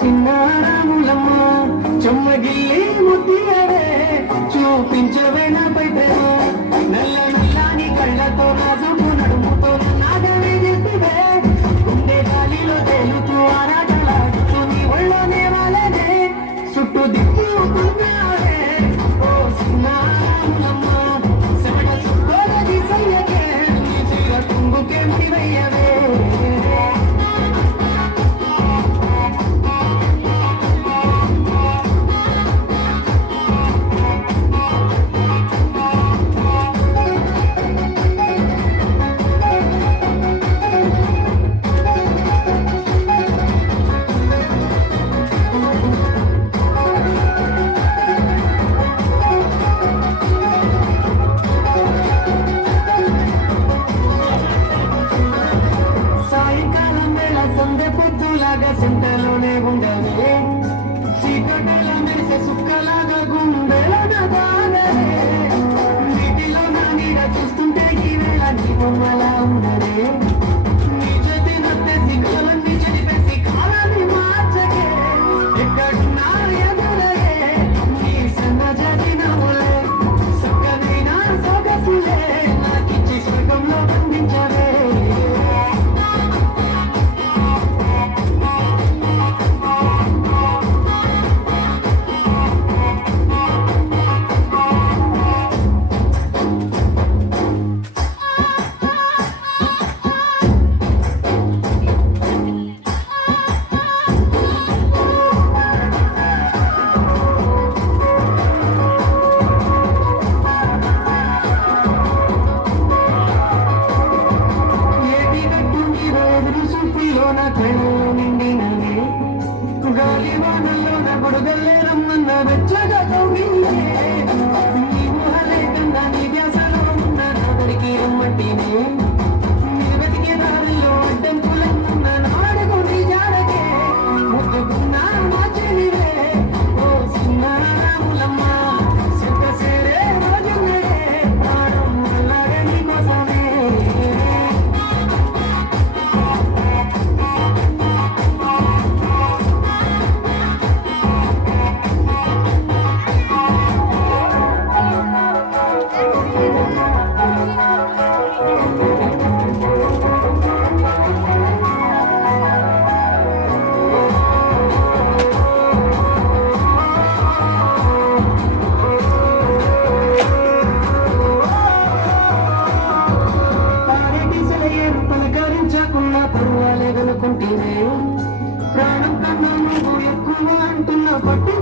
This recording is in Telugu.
చిన్నారాములమ్మ చెమ్మగిల్లి ముత్తియరే చూపించవే నా పైటను నల్ల నల్లాని కళ్ళతో రాజుకు నడుముతో నాగవే చేస్తువే గుండె గాలిలో తేలుతూ ఆరాటలాడుతూ నీ ఒళ్ళోనే వాళ్ళనే చుట్టూ దిక్కుతున్నావే ఓ చిన్నారాములమ్మ శమట చుట్టోలది సయ్యకే నీ చీర కుంగుకే ముడివయ్యవే సింటలోనే ఉండవే చీకటిల మెరిసే సుక్కలాగా గుండెల బాగలే నీటిలో నా నీడ చూస్తుంటే ఈ వేళ నీ బొమ్మలా ఉండదే నీ చేతి నొత్తేసి కలవన్నీ చెడిపేసి కాలాన్ని మార్చకే ఎక్కడున్నా ఎదురయే నీ సన్న జరిగినవులే సక్కనైనా సొగసులే నాకిచ్చి స్వర్గంలో బంధించవే నా కళ్ళు నిండినవే గాలి వానల్లో నా బుడగల్లే రమ్మన్న వెచ్చగా కౌగిల్లే నీ ఊహలే కన్నా నీ ధ్యాసలో ఉన్న నాదరికి రమ్మంటేనే నీ వెతికే దారిలో అడ్డంకులన్న నాడుగు నీ జాడకే ముద్దుకున్నా నా చెలివే ఓ చిన్నారాములమ్మ చెత్త సేరే రోజునే ప్రాణం అలాగే నీ కోసమే పర్వాలేదనుకుంటేనే ప్రాణం కన్నా నువ్వు ఎక్కువ అంటున్నా పట్టు